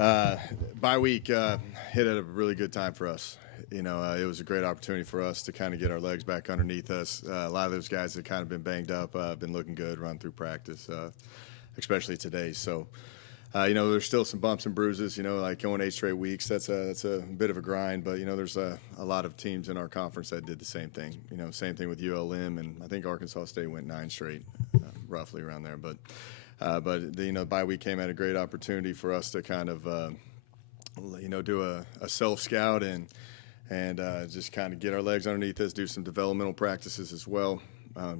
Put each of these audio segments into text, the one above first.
Bye week hit at a really good time for us. It was a great opportunity for us to kind of get our legs back underneath us. A lot of those guys have kind of been banged up, been looking good, run through practice, especially today. So, there's still some bumps and bruises. Like going 8 straight weeks, that's a bit of a grind. But there's a lot of teams in our conference that did the same thing. Same thing with ULM, and I think Arkansas State went 9 straight, roughly around there. But the bye week came at a great opportunity for us to kind of do a self scout and just kind of get our legs underneath us, do some developmental practices as well.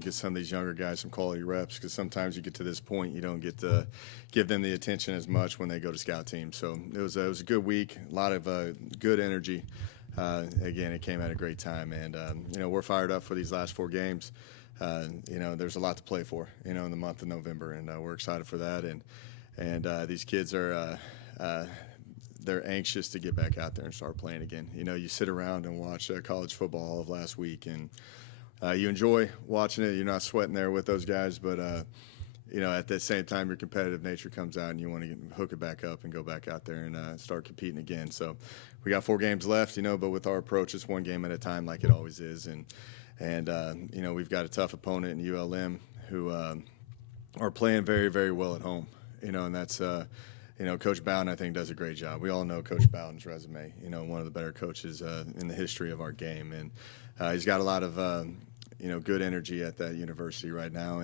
Get some of these younger guys some quality reps, because sometimes you get to this point, you don't get to give them the attention as much when they go to scout teams. So it was a good week, a lot of good energy. Again, it came at a great time, and we're fired up for these last 4 games. There's a lot to play for, in the month of November, and we're excited for that. And these kids are they're anxious to get back out there and start playing again. You sit around and watch college football all of last week, and you enjoy watching it. You're not sweating there with those guys, but at the same time, your competitive nature comes out, and you want to hook it back up and go back out there and start competing again. So we got 4 games left, but with our approach, it's 1 game at a time, like it always is. And we've got a tough opponent in ULM who are playing very, very well at home. And that's Coach Bowden, I think, does a great job. We all know Coach Bowden's resume. One of the better coaches in the history of our game, and he's got a lot of good energy at that university right now,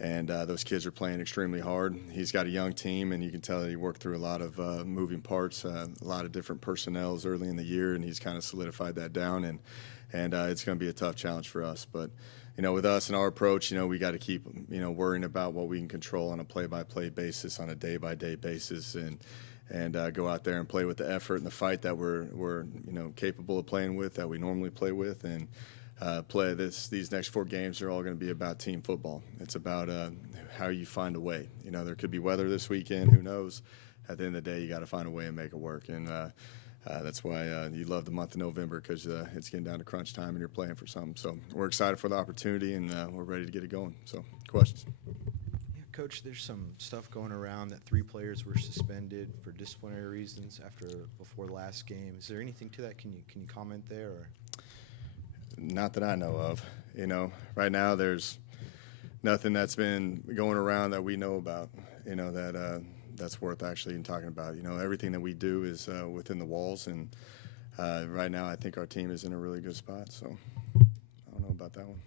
and those kids are playing extremely hard. He's got a young team, and you can tell that he worked through a lot of moving parts, a lot of different personnels early in the year, and he's kind of solidified that down, and it's going to be a tough challenge for us. But with us and our approach, we got to keep worrying about what we can control on a play-by-play basis, on a day-by-day basis, and go out there and play with the effort and the fight that we're capable of playing with, that we normally play with, and play these next 4 games are all going to be about team football. It's about how you find a way. There could be weather this weekend, who knows? At the end of the day, you got to find a way and make it work, and that's why you love the month of November, because it's getting down to crunch time and you're playing for something. So we're excited for the opportunity, and we're ready to get it going. So, questions? Yeah, Coach, there's some stuff going around that 3 players were suspended for disciplinary reasons before the last game. Is there anything to that? Can you comment there? Or? Not that I know of. Right now there's nothing that's been going around that we know about, that's worth actually talking about. Everything that we do is within the walls, and right now I think our team is in a really good spot, so I don't know about that one.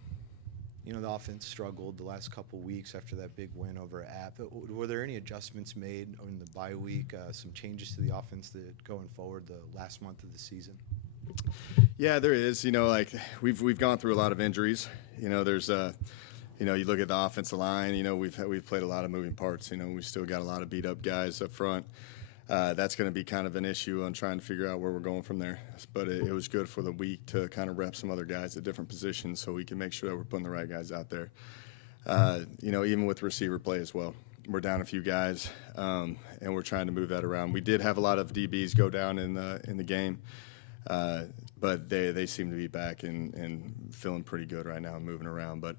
The offense struggled the last couple weeks after that big win over App. Were there any adjustments made in the bye week, some changes to the offense that going forward the last month of the season? Yeah, there is. Like we've gone through a lot of injuries. There's you look at the offensive line. We've played a lot of moving parts. We still got a lot of beat up guys up front. That's going to be kind of an issue on trying to figure out where we're going from there. But it was good for the week to kind of rep some other guys at different positions, so we can make sure that we're putting the right guys out there. Even with receiver play as well. We're down a few guys, and we're trying to move that around. We did have a lot of DBs go down in the game. But they seem to be back and feeling pretty good right now and moving around. But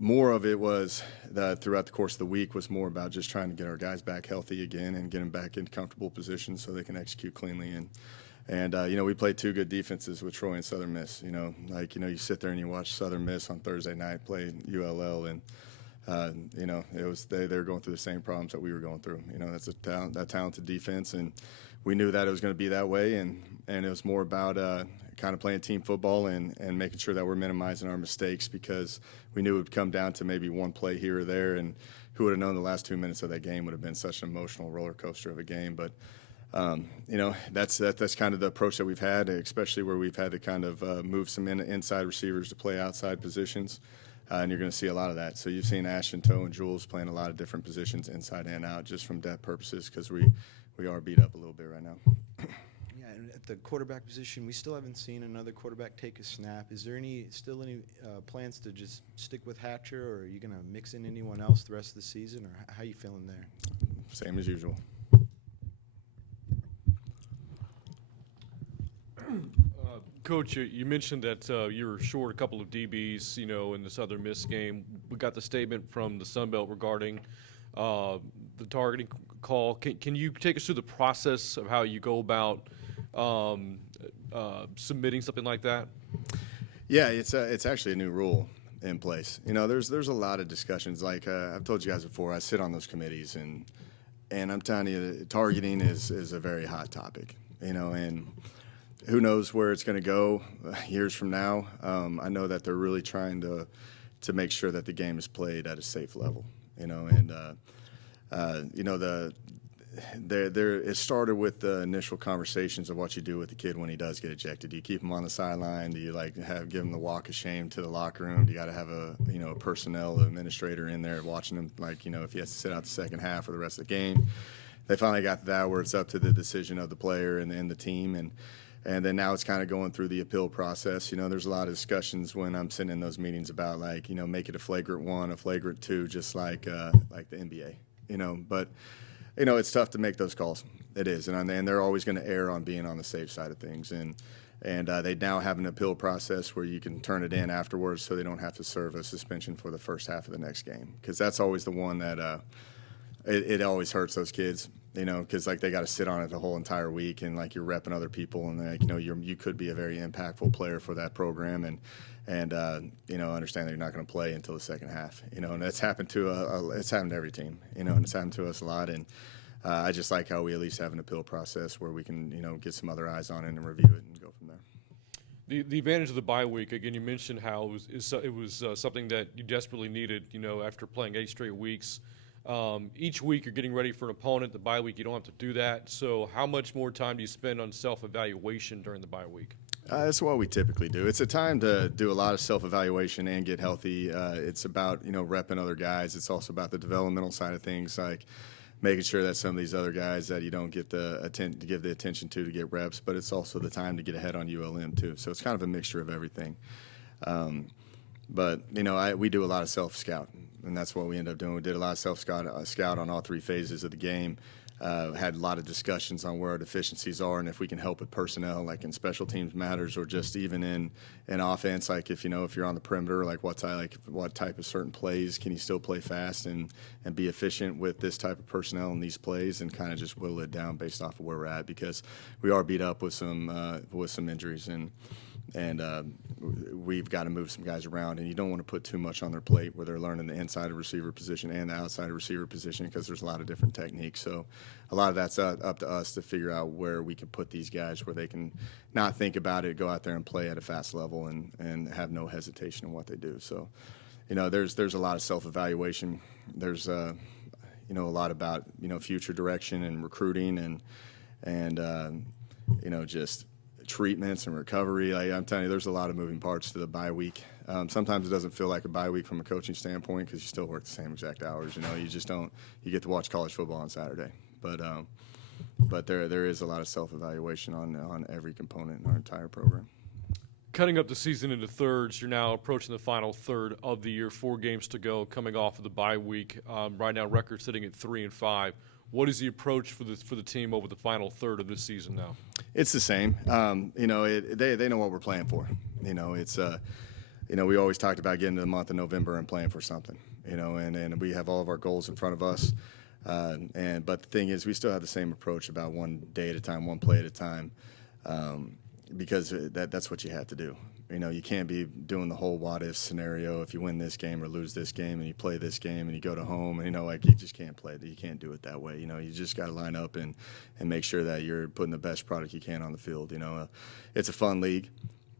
more of it was that throughout the course of the week was more about just trying to get our guys back healthy again and get them back in comfortable positions so they can execute cleanly. And we played 2 good defenses with Troy and Southern Miss. You sit there and you watch Southern Miss on Thursday night play ULL, and it was they were going through the same problems that we were going through. That's that talented defense, and we knew that it was going to be that way, and it was more about kind of playing team football and making sure that we're minimizing our mistakes, because we knew it would come down to maybe one play here or there, and who would have known the last 2 minutes of that game would have been such an emotional roller coaster of a game. But that's kind of the approach that we've had, especially where we've had to kind of move some inside receivers to play outside positions, and you're going to see a lot of that. So you've seen Ashton, Toe, and Jules playing a lot of different positions inside and out, just from depth purposes, because we are beat up a little bit right now. Yeah, and at the quarterback position, we still haven't seen another quarterback take a snap. Is there still any plans to just stick with Hatcher, or are you going to mix in anyone else the rest of the season, or how are you feeling there? Same as usual. Coach, you mentioned that you were short a couple of DBs, in the Southern Miss game. We got the statement from the Sun Belt regarding the targeting call. Can you take us through the process of how you go about submitting something like that? Yeah, it's actually a new rule in place. There's a lot of discussions. Like I've told you guys before, I sit on those committees, and I'm telling you, targeting is a very hot topic. And who knows where it's going to go years from now. I know that they're really trying to make sure that the game is played at a safe level. It started with the initial conversations of what you do with the kid when he does get ejected. Do you keep him on the sideline? Do you give him the walk of shame to the locker room? Do you got to have a personnel administrator in there watching him, if he has to sit out the second half or the rest of the game? They finally got to that where it's up to the decision of the player and the team, and then now it's kind of going through the appeal process. There's a lot of discussions when I'm sitting in those meetings about make it a flagrant 1, a flagrant 2, just like the NBA. But it's tough to make those calls. It is, and they're always going to err on being on the safe side of things. And they now have an appeal process where you can turn it in afterwards, so they don't have to serve a suspension for the first half of the next game, because that's always the one that it always hurts those kids. Because they got to sit on it the whole entire week, and you're repping other people, and you could be a very impactful player for that program, and understand that you're not going to play until the second half. And that's happened to it's happened to every team. And it's happened to us a lot. And I just like how we at least have an appeal process where we can get some other eyes on it and review it and go from there. The advantage of the bye week, again, you mentioned how it was something that you desperately needed. After playing 8 straight weeks. Each week you're getting ready for an opponent. The bye week you don't have to do that. So how much more time do you spend on self-evaluation during the bye week? That's what we typically do. It's a time to do a lot of self-evaluation and get healthy. It's about repping other guys. It's also about the developmental side of things, like making sure that some of these other guys that you don't get to give the attention to get reps. But it's also the time to get ahead on ULM too. So it's kind of a mixture of everything. But we do a lot of self-scout. And that's what we ended up doing. We did a lot of self-scout on all 3 phases of the game. Had a lot of discussions on where our deficiencies are and if we can help with personnel, like in special teams matters, or just even in offense, like if you're on the perimeter, what type of certain plays can you still play fast and be efficient with this type of personnel in these plays, and kind of just whittle it down based off of where we're at, because we are beat up with some injuries, and we've got to move some guys around, and you don't want to put too much on their plate where they're learning the inside of receiver position and the outside of receiver position, because there's a lot of different techniques. So a lot of that's up to us to figure out where we can put these guys where they can not think about it, go out there and play at a fast level and have no hesitation in what they do. So, there's a lot of self-evaluation. There's a lot about future direction and recruiting and just treatments and recovery. I'm telling you, there's a lot of moving parts to the bye week. Sometimes it doesn't feel like a bye week from a coaching standpoint, because you still work the same exact hours. You just don't. You get to watch college football on Saturday, but there is a lot of self-evaluation on every component in our entire program. Cutting up the season into thirds, you're now approaching the final third of the year. 4 games to go, coming off of the bye week. Right now, record sitting at 3-5. What is the approach for the team over the final third of this season now? It's the same. They know what we're playing for. It's we always talked about getting to the month of November and playing for something. And we have all of our goals in front of us. But the thing is, we still have the same approach about one day at a time, one play at a time, because that's what you have to do. You can't be doing the whole what-if scenario. If you win this game or lose this game and you play this game and you go to home, and, you just can't play it. You can't do it that way. You just got to line up and make sure that you're putting the best product you can on the field. It's a fun league.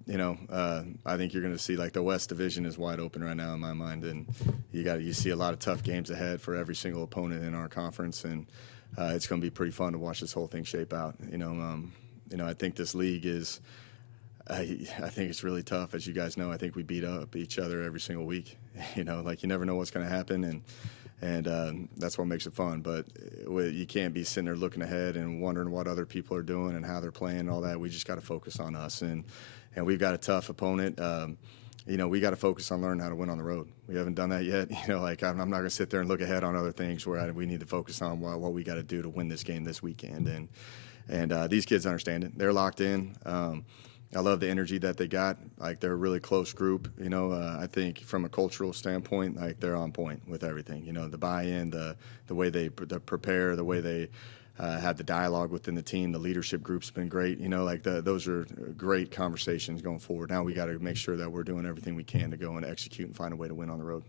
I think you're going to see, the West Division is wide open right now in my mind, and you see a lot of tough games ahead for every single opponent in our conference, and it's going to be pretty fun to watch this whole thing shape out. I think this league is – I think it's really tough. As you guys know, I think we beat up each other every single week. You never know what's going to happen, and that's what makes it fun. But you can't be sitting there looking ahead and wondering what other people are doing and how they're playing and all that. We just got to focus on us, and we've got a tough opponent. We got to focus on learning how to win on the road. We haven't done that yet. I'm not going to sit there and look ahead on other things where we need to focus on what we got to do to win this game this weekend. And these kids understand it. They're locked in. I love the energy that they got. Like, they're a really close group. I think from a cultural standpoint, like, they're on point with everything. The buy-in, the way they prepare, the way they have the dialogue within the team. The leadership group's been great. Those are great conversations going forward. Now we got to make sure that we're doing everything we can to go and execute and find a way to win on the road.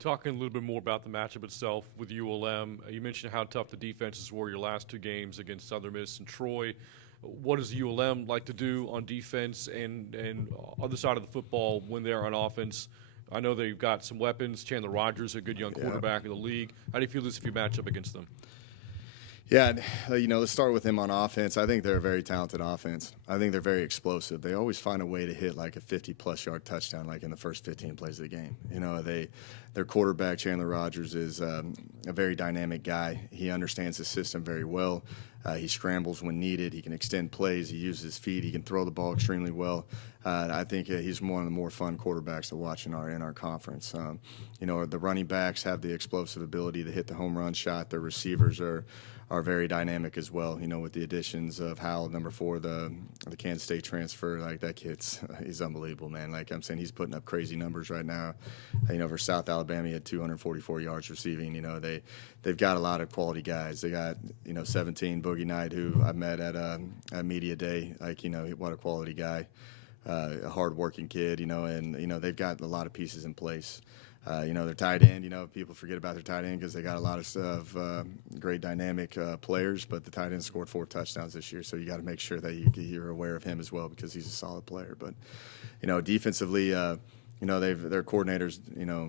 Talking a little bit more about the matchup itself with ULM, you mentioned how tough the defenses were your last 2 games against Southern Miss and Troy. What does ULM like to do on defense and other side of the football when they're on offense? I know they've got some weapons. Chandler Rogers, a good young quarterback in the league. How do you feel this if you match up against them? Yeah, let's start with him on offense. I think they're a very talented offense. I think they're very explosive. They always find a way to hit like a 50-plus yard touchdown, like in the first 15 plays of the game. Their quarterback, Chandler Rogers, is a very dynamic guy. He understands the system very well. He scrambles when needed. He can extend plays. He uses his feet. He can throw the ball extremely well. I think he's one of the more fun quarterbacks to watch in our conference. The running backs have the explosive ability to hit the home run shot. Their receivers are very dynamic as well, with the additions of Howell, number 4, the Kansas State transfer. Like, that kid's he's unbelievable, man. Like I'm saying, he's putting up crazy numbers right now. For South Alabama, he had 244 yards receiving. They've got a lot of quality guys. They got, 17, Boogie Knight, who I met at Media Day. What a quality guy. A hard-working kid, and they've got a lot of pieces in place. Their tight end, people forget about their tight end because they got a lot of great dynamic players, but the tight end scored 4 touchdowns this year, so you got to make sure that you're aware of him as well because he's a solid player. But, defensively, their coordinators,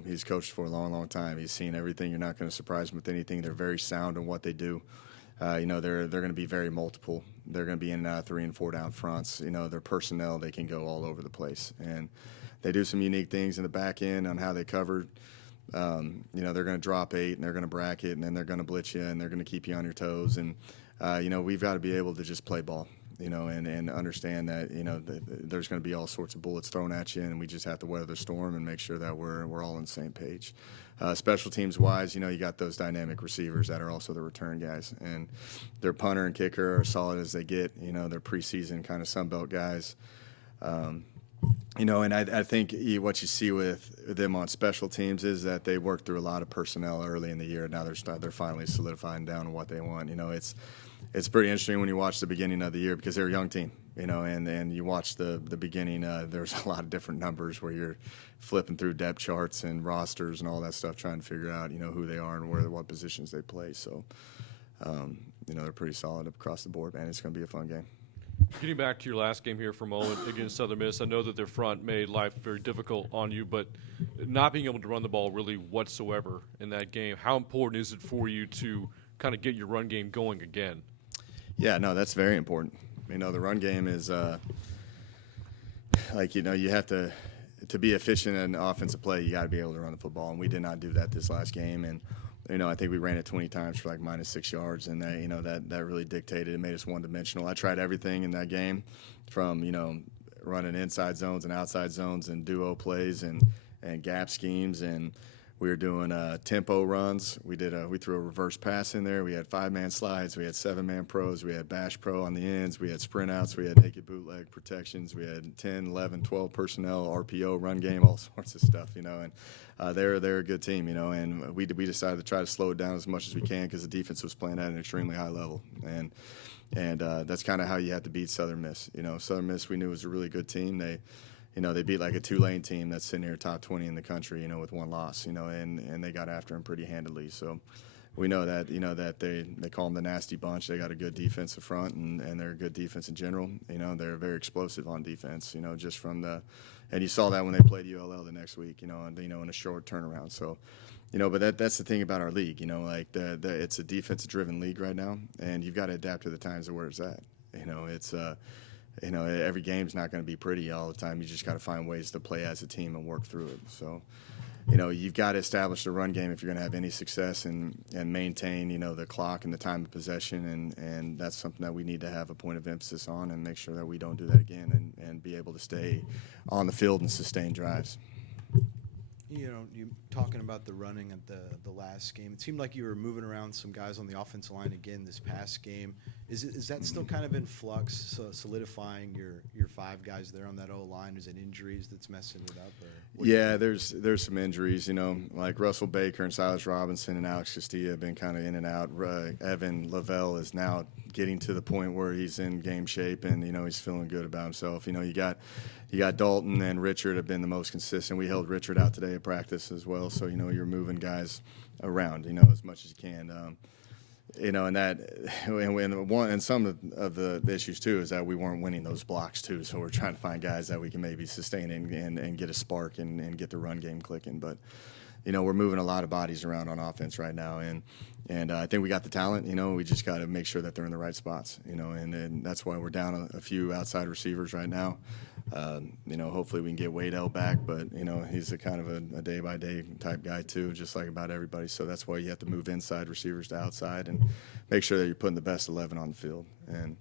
he's coached for a long, long time. He's seen everything. You're not going to surprise him with anything. They're very sound in what they do. They're going to be very multiple. They're going to be in and out of 3 and 4 down fronts. Their personnel, they can go all over the place. And they do some unique things in the back end on how they cover. They're going to drop 8 and they're going to bracket and then they're going to blitz you and they're going to keep you on your toes. And, we've got to be able to just play ball, and understand that, there's going to be all sorts of bullets thrown at you and we just have to weather the storm and make sure that we're all on the same page. Special teams wise, you got those dynamic receivers that are also the return guys. And their punter and kicker are as solid as they get. They're preseason kind of Sunbelt guys. And I think what you see with them on special teams is that they work through a lot of personnel early in the year. Now they're finally solidifying down what they want. It's pretty interesting when you watch the beginning of the year because they're a young team. And you watch the beginning. There's a lot of different numbers where you're flipping through depth charts and rosters and all that stuff, trying to figure out who they are and what positions they play. So they're pretty solid across the board, man. It's going to be a fun game. Getting back to your last game here for a moment against Southern Miss, I know that their front made life very difficult on you, but not being able to run the ball really whatsoever in that game, how important is it for you to kind of get your run game going again? Yeah, no, that's very important. The run game is you have to be efficient in offensive play, you got to be able to run the football, and we did not do that this last game. And I think we ran it 20 times for like -6 yards, and that really dictated. It made us one-dimensional. I tried everything in that game, from running inside zones and outside zones and duo plays and gap schemes, and we were doing tempo runs. We threw a reverse pass in there. We had 5-man slides. We had 7-man pros. We had bash pro on the ends. We had sprint outs. We had naked bootleg protections. We had 10, 11, 12 personnel, RPO, run game, all sorts of stuff, and they're a good team, and we decided to try to slow it down as much as we can because the defense was playing at an extremely high level. And that's kind of how you have to beat Southern Miss. Southern Miss we knew was a really good team. They beat like a Tulane team that's sitting here top 20 in the country, with 1 loss, and they got after them pretty handily. So we know that, that they call them the nasty bunch. They got a good defensive front, and they're a good defense in general. They're very explosive on defense, just from and you saw that when they played ULL the next week, in a short turnaround. So, but that's the thing about our league, it's a defensive-driven league right now, and you've got to adapt to the times of where it's at. It's every game's not going to be pretty all the time. You just got to find ways to play as a team and work through it. So, you've got to establish the run game if you're going to have any success and maintain, the clock and the time of possession. And that's something that we need to have a point of emphasis on and make sure that we don't do that again and be able to stay on the field and sustain drives. You know, you talking about the running at the last game. It seemed like you were moving around some guys on the offensive line again this past game. Is that still kind of in flux, so solidifying your 5 guys there on that O line? Is it injuries that's messing it up? Or Yeah, there's some injuries. You know, like Russell Baker and Silas Robinson and Alex Castilla have been kind of in and out. Evan Lavelle is now getting to the point where he's in game shape, and he's feeling good about himself. You got Dalton and Richard have been the most consistent. We held Richard out today at practice as well, so you're moving guys around as much as you can. And some of the issues too is that we weren't winning those blocks too, so we're trying to find guys that we can maybe sustain and get a spark and get the run game clicking. But we're moving a lot of bodies around on offense right now, and I think we got the talent. We just got to make sure that they're in the right spots. And that's why we're down a few outside receivers right now. Hopefully we can get Waddell back, but he's a kind of a day-by-day type guy too, just like about everybody. So that's why you have to move inside receivers to outside and make sure that you're putting the best 11 on the field. And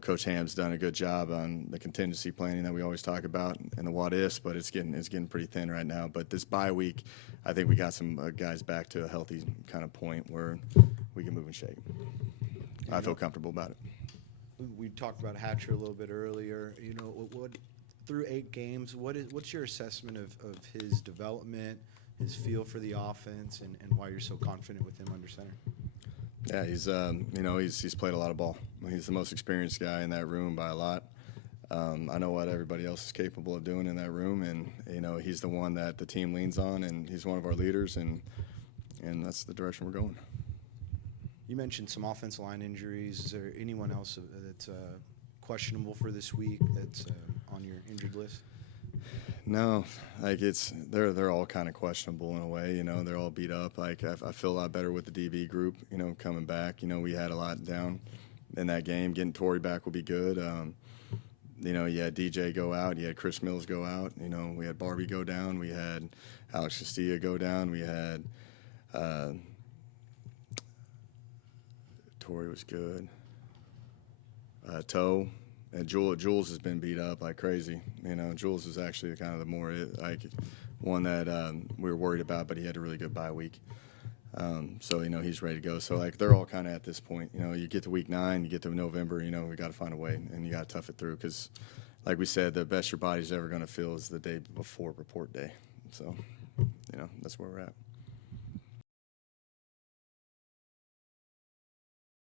Coach Ham's done a good job on the contingency planning that we always talk about and the what ifs, but it's getting pretty thin right now. But this bye week, I think we got some guys back to a healthy kind of point where we can move and shake. I feel comfortable about it. We talked about Hatcher a little bit earlier. What through 8 games, what's your assessment of his development, his feel for the offense, and why you're so confident with him under center? Yeah, he's played a lot of ball. He's the most experienced guy in that room by a lot. I know what everybody else is capable of doing in that room, and he's the one that the team leans on, and he's one of our leaders, and that's the direction we're going. You mentioned some offensive line injuries. Is there anyone else that's questionable for this week that's on your injured list? No, they're all kind of questionable in a way. They're all beat up. I feel a lot better with the DB group. Coming back. We had a lot down in that game. Getting Torrey back will be good. You had DJ go out. You had Chris Mills go out. We had Barbie go down. We had Alex Castilla go down. We had. Torrey was good. Toe and Jules has been beat up like crazy. Jules is actually kind of the more one that we were worried about, but he had a really good bye week. So he's ready to go. So they're all kind of at this point. You get to week 9, you get to November. We got to find a way, and you got to tough it through because, like we said, the best your body's ever going to feel is the day before report day. So that's where we're at.